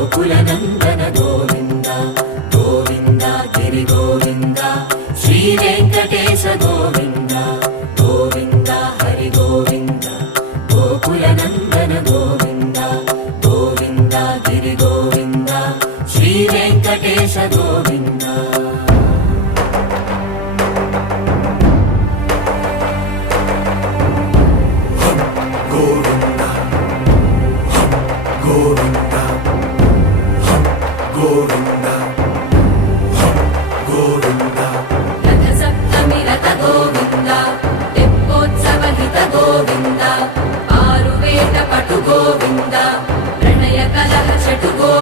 గోకులనందన Govinda Govinda Giri Govinda Shri Venkatesha Govinda Govinda Hari Govinda గోకులనందన Govinda Govinda Giri Govinda Shri Venkatesha Govinda Govinda, Govinda, Govinda.